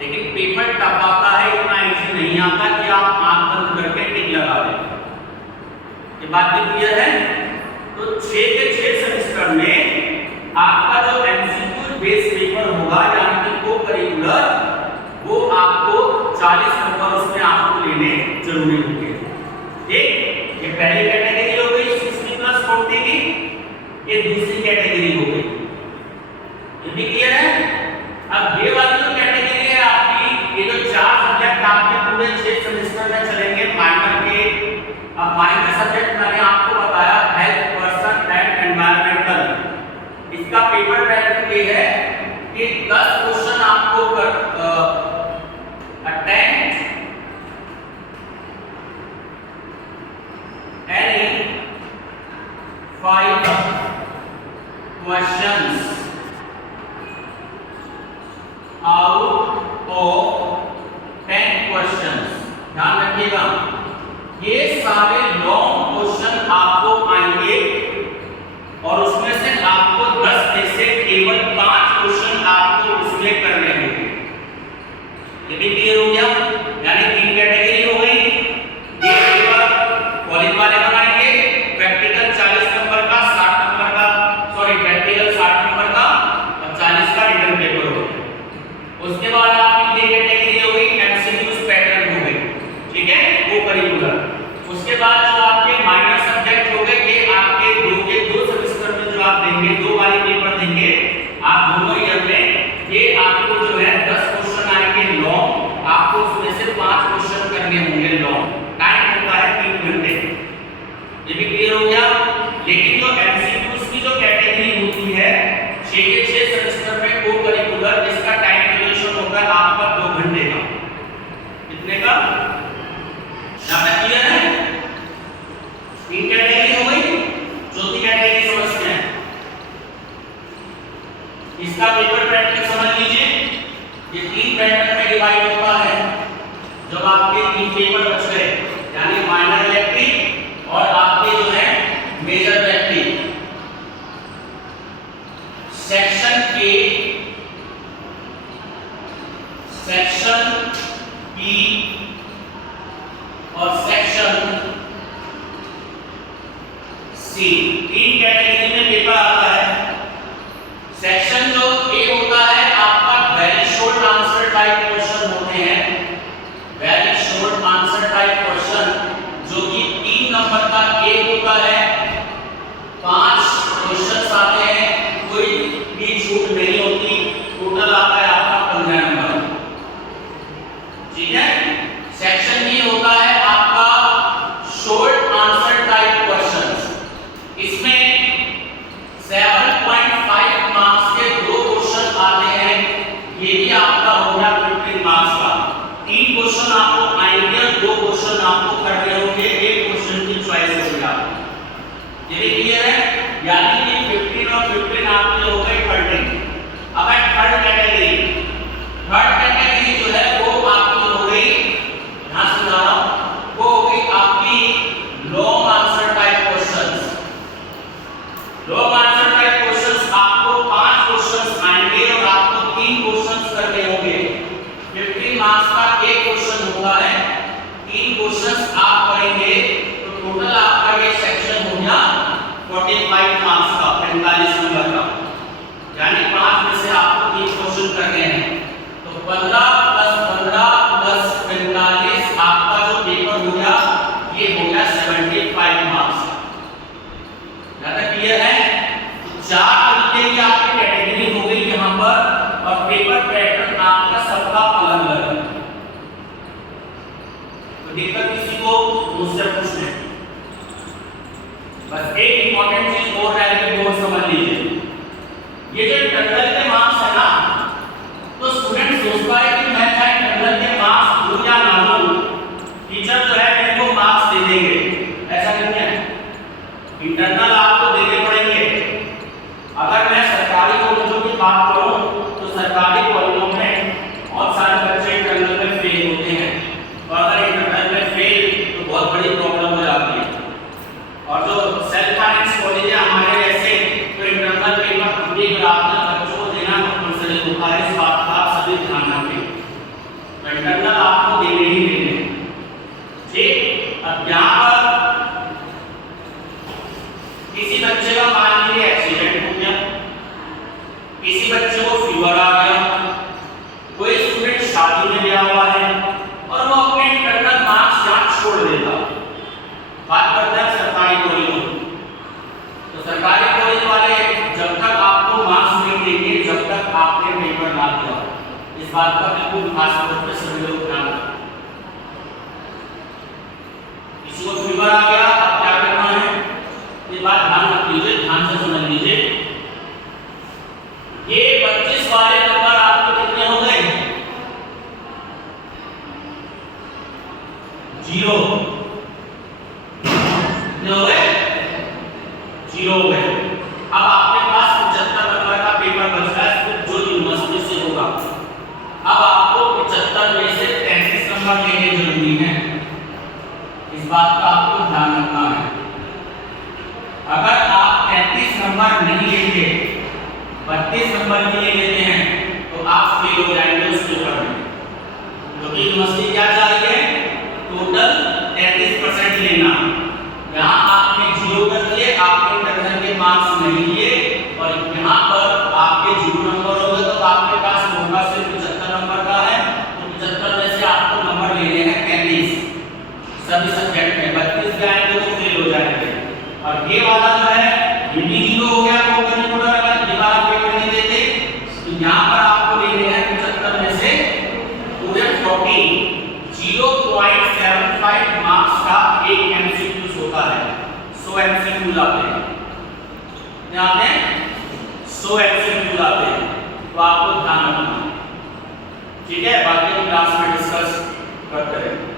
लेकिन paper tough आता है, इतना इजी नहीं आता कि आप आंख बंद करके टिक लगा दें। ये बात भी क्लियर है? तो 6 के 6 सेमेस्टर में आपका जो एमसीक्यू बेस पेपर होगा यानी कि को करिकुलर, वो आपको 40 नंबर उसमें आपको लेने जरूरी होंगे। ठीक, ये पहली कैटेगरी हो गई 60 + 40 की, ये दूसरी कैटेगरी हो गई। ये भी क्लियर है? अब ये वाली जो कैटेगरी है आपकी, ये जो 4 सब्जेक्ट आपके पूरे 6 सेमेस्टर में चलेंगे माइनर के। अब माइनर सब्जेक्ट मैंने आपको बताया हेल्थ, पर्सन एंड एनवायरमेंटल। इसका पेपर पैटर्न ये है कि 10 क्वेश्चन आपको attempt any 5 questions out of 10 questions। ध्यान रखिएगा, ये सारे लॉन्ग क्वेश्चन आपको आएंगे और उसमें से आपको 10 में से केवल 5 क्वेश्चन आपको उसमें करने होंगे। ये भी क्लियर हो गया? यानी 3 कैटेगरी हो गई। ये पेपर कॉलेज वाले बनाएंगे, प्रैक्टिकल 40 नंबर का, 60 नंबर का, सॉरी प्रैक्टिकल 60 नंबर का और 40 का रिटन पेपर होगा। उसके बाद आपकी ये कैटेगरी हो गई एमसीक्यूज पैटर्न हो गई, ठीक है, वो करिकुलर। उसके बाद जो आपके माइनर सब्जेक्ट हो गए, ये आपके 2 सेमेस्टर में जो आप देंगे, 2 वाले पेपर देंगे आप दोनों ईयर में, ये आपको जो है 10 क्वेश्चन आएंगे लॉन्ग, आपको उसमें से 5 क्वेश्चन करने होंगे लॉन्ग। टाइम होता है 3 घंटे। ये भी क्लियर हो गया? लेकिन जो एमसीक्यूज की जो कैटेगरी होती है 6 के 6 सेमेस्टर में को करिकुलर, इसका टाइम ड्यूरेशन होता है आपका 2 घंटे का। कितने का? यहां पे क्लियर है? 3 कैटेगरी हो गई। चौथी कैटेगरी समझते हैं। इसका पेपर पैटर्न समझ लीजिए। ये 3 पैटर्न में डिवाइड होता है। जब आपके 3 पेपर बच गए यानी माइनर इलेक्टिव और आपके जो है major elective, section A, section B और सेक्शन सी, 3 कैटेगरी में पेपर आता है। सेक्शन जो ए होता है आपका very short answer type question होते हैं, very short answer type question जो कि 3 नंबर का ए होता है। 5 क्वेश्चंस आते हैं, कोई भी छूट नहीं होती, टोटल आता है आपका 15 नंबर, ठीक है। सेक्शन बी होता है आपका शॉर्ट आंसर टाइप क्वेश्चंस, इसमें 7.5 मार्क्स के 2 क्वेश्चन आते हैं, ये भी आपका हो गया 15 मार्क्स का। 3 क्वेश्चन आपको आएंगे, 2 क्वेश्चन आपको करने होंगे, 1 क्वेश्चन की चॉइस होगी आपको। ये भी क्लियर है? यानी कि 15 और 15 आपके हो गए 30। अब है थर्ड कैटेगरी। थर्ड कैटेगरी जो है वो आपकी हो गई, यहां से बता रहा हूं, वो हो गई आपकी long answer type questions. Long answer type questions आपको 5 क्वेश्चंस आएंगे और आपको 3 क्वेश्चंस करने होंगे। 15 मार्क्स का एक क्वेश्चन होता है, 3 क्वेश्चंस आप करेंगे तो टोटल आपका ये सेक्शन हो गया 45 मार्क्स का, 45 नंबर का। यानी 5 में से आपको 3 क्वेश्चन करने हैं, तो 15 + 15 + 45 आपका जो पेपर हो गया ये हो गया 75 मार्क्स। ज्यादा क्लियर है? तो 4 तरीके की आपकी कैटेगरी हो गई यहां पर और पेपर पैटर्न आपका सबका अलग अलग है। तो दिक्कत किसी को मुझसे पूछने, बस एक इंपॉर्टेंट चीज और रह गई, वो समझ लीजिए। ये जो इंटरनल के मार्क्स है ना, तो स्टूडेंट सोचता है कि मैं चाहे इंटरनल के मार्क्स दूं या ना दूं, टीचर जो है मेरे को मार्क्स दे देंगे। ऐसा नहीं है, इंटरनल आपको देने पड़ेंगे। अगर मैं सरकारी कॉलेजों की बात करूं तो सरकारी कॉलेजों में बहुत सारे बच्चे इंटरनल में फेल होते हैं, और अगर इंटरनल में फेल तो बहुत बड़ी प्रॉब्लम हो जाती है। और जो सेल्फ फाइनेंस कॉलेज है हमारे ऐसे, तो इंटरनल पेपर पूरी बराबर बच्चों को देना कंपलसरी होता है। इस बात का आप सभी ध्यान रखें। इंटरनल आपको देने ही देने हैं। ठीक, अब यहाँ पर किसी बच्चे का मान लीजिए एक्सीडेंट हो गया, किसी बच्चे को फीवर आ गया, कोई स्टूडेंट शादी में गया हुआ है और वो अपने इंटरनल मार्क्स यहाँ छोड़ देता। बात करते हैं सरकारी कॉलेज। तो सरकारी कॉलेज वाले जब तक आपको मार्क्स नहीं देंगे जब तक आपने पेपर ना दिया। इस बात का बिल्कुल खास तौर पर सभी लोग ध्यान रखें। किसी को फीवर आ गया, अब क्या करना है, ये बात ध्यान रख लीजिए, ध्यान से समझ लीजिए। ये 25 वाले नंबर आपके कितने हो गए? 0 कितने हो गए? 0 हो गए। अब आपके पास 75 नंबर का पेपर बचा है जो यूनिवर्सिटी से होगा। अब आपको 75 में से 33 नंबर लेने जरूरी है। इस बात का आपको ध्यान रखना है। अगर आप 33 नंबर नहीं लेंगे, 32 नंबर भी ले लेते हैं तो आप फेल हो जाएंगे उस पेपर में, क्योंकि यूनिवर्सिटी क्या चाह रही है, टोटल 33% लेना। यहाँ आपने 0 कर दिए, आपके इंटरनल के मार्क्स नहीं लिए और यहाँ पर आपके 0 नंबर हो गए, तो आपके पास होगा सिर्फ 75 नंबर का है। तो 75 में से आपको नंबर लेने हैं 33 सभी सब्जेक्ट में। 32 के आएंगे तो फेल हो जाएंगे। और ये वाला जो है ये भी 0 हो गया, कोई नहीं बोला ये वाला पेपर नहीं देते, तो यहाँ पर आपको लेने हैं 75 में से पूरे 40 0.75 मार्क्स का एक एमसीक्यू होता है। 100 एमसीक्यू आते हैं, यहाँ पे 100 एमसीक्यू आते हैं, तो आपको ध्यान रखना। ठीक है, बाकी हम क्लास में डिस्कस करते रहेंगे।